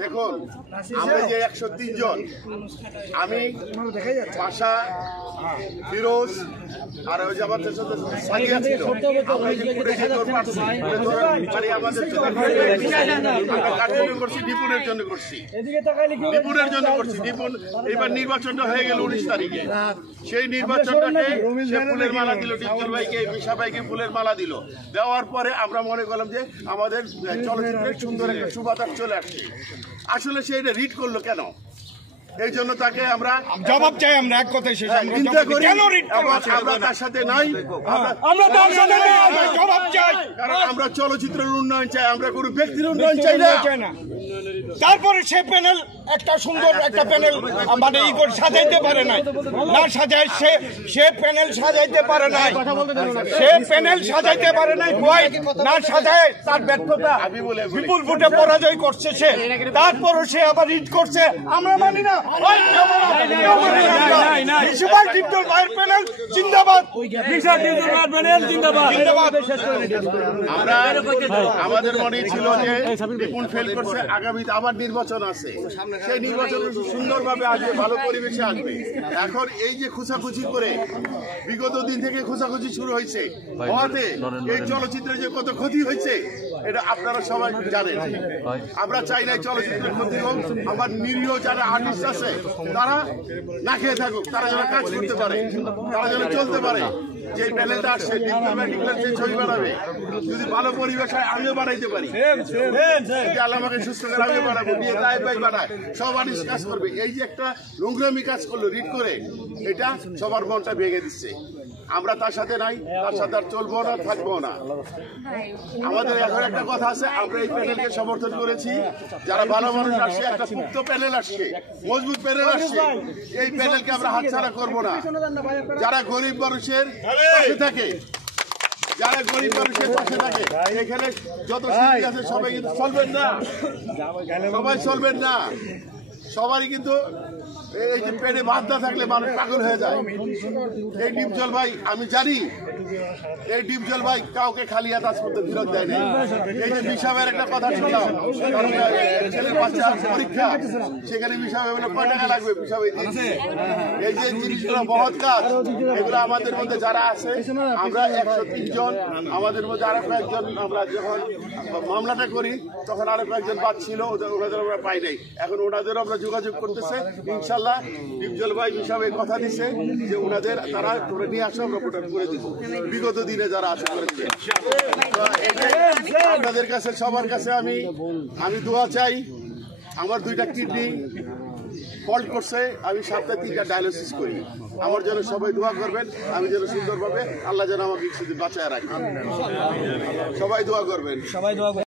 দেখুন আমরা যে 103 জন, আমি পাশা, ফিরোজ আর ওই যে আমাদের সাথে সাকিয়া ছিল, আমরা যে ফুটেজে ধরে পাচ্ছি আমাদের কার্যক্রম করছি নিপুণের জন্য করছি, নিপুণের জন্য করছি। নিপুণ এবার নির্বাচনটা হয়ে গেল 19 তারিখে, সেই নির্বাচনটাকে সে ফুলের মালা দিল, ডিপজল ভাইকে, বিশা ভাইকে ফুলের মালা দিল। দেওয়ার পরে আমরা মনে করলাম যে আমাদের চলচ্চিত্রের সুন্দর একটা সুবাতাস চলে আসছে। আসলে সে এটা রিড করলো কেন, এই জন্য তাকে আমরা জবাব চাই। আমরা এক কথায় শেষ আমরা তার সাথে নাই, আমরা তার সাথে জবাব চাই, কারণ আমরা চলচ্চিত্রের উন্নয়ন চাই, আমরা কোনো ব্যক্তির উন্নয়ন চাই না। তারপরে সে প্যানেল একটা সুন্দর একটা প্যানেল মানে ই করে সাজাইতে পারে নাই, না সাজায় সে প্যানেল সাজাইতে পারে নাই, সে প্যানেল সাজাইতে পারে নাই, না সাজায় তার ব্যর্থতা, বিপুল ভোটে পরাজয় করছে সে। তারপরও সে আবার রিড করছে, আমরা মানি না। ডিপজল ভাইয়ের প্যানেল জিন্দাবাদ, আমরা আমাদের মনে ছিল যে বিপুল ফেল করছে, আগামীতে আবার নির্বাচন আছে, সেই নির্বাচন সুন্দরভাবে আসবে, ভালো পরিবেশে আসবে। এখন এই যে খুঁচাখুচি করে বিগত দিন থেকে খুঁচাখুচি শুরু হয়েছে, হওয়াতে এই চলচ্চিত্রে যে কত ক্ষতি হয়েছে এটা আপনারা সবাই জানেন। আমরা চাই না চলচ্চিত্রের ক্ষতি হোক, আমার নিরীহ যারা আর্টিস্ট আছে তারা না খেয়ে থাকুক, তারা যেন কাজ করতে পারে, তারা যেন চলতে পারে। যে প্যানেলটা আসছে ছবি বানাবে, যদি ভালো পরিবেশ হয় আমিও বানাইতে পারি, আল্লাহ আমাকে সুস্থ করে আমিও বানাবো, নিয়ে তাই ভাই বানায়, সব আর্টিস্ট কাজ করবে। এই যে একটা নোংরামি কাজ করলো রিড করে, এটা সবার মনটা ভেঙে দিচ্ছে। আমরা তার সাথে নাই, তার সাথে আর চলবো না, থাকবো না। আমাদের এখন একটা কথা আছে, আমরা এই প্যানেলকে সমর্থন করেছি। যারা ভালো মানুষ আসছে, একটা মুক্ত প্যানেল আসছে, মজবুত প্যানেল আসছে, এই প্যানেলকে আমরা হাতছাড়া করবো না। যারা গরিব মানুষের পাশে থাকে, যারা গরিব মানুষের পাশে থাকে, এখানে যত শিল্পী আছে সবাই কিন্তু চলবেন না, সবাই চলবেন না, সবারই কিন্তু এই যে পেটে ভাত না থাকলে মানুষ পাগল হয়ে যায়। এই ডিপজল ভাই, আমি জানি এই ডিপজল ভাই কাউকে খালি হাত আজ পর্যন্ত ফেরত দেয় না। এই যে বিশাবের একটা কথা শুনলাম, ছেলের বাচ্চার পরীক্ষা, সেখানে বিশাবে বলে কয় টাকা লাগবে, বিশাবে এই যে জিনিসগুলো মহৎ কাজ, এগুলো আমাদের মধ্যে যারা আছে, আমরা 103 জন, আমাদের মধ্যে আরো কয়েকজন, আমরা যখন মামলাটা করি তখন আরো কয়েকজন বাদ ছিল, ওনাদের আমরা পাই নাই। এখন ওনাদেরও আমরা যোগাযোগ করতেছে, ইনশাল্লাহ ডিপজল ভাই হিসাবে কথা দিচ্ছে যে ওনাদের তারা করে নিয়ে আসে, আমরা প্রোটেক্ট করে দিব। বিগত দিনে যারা আশা করেছে, আপনাদের কাছে সবার কাছে আমি দোয়া চাই। আমার 2টা কিডনি ফল্ট করছে, আমি সপ্তাহে 3টা ডায়ালিসিস করি। আমার জন্য সবাই দোয়া করবেন, আমি যেন সুন্দরভাবে, আল্লাহ যেন আমাকে কিছুদিন বাঁচায় রাখেন। সবাই দোয়া করবেন।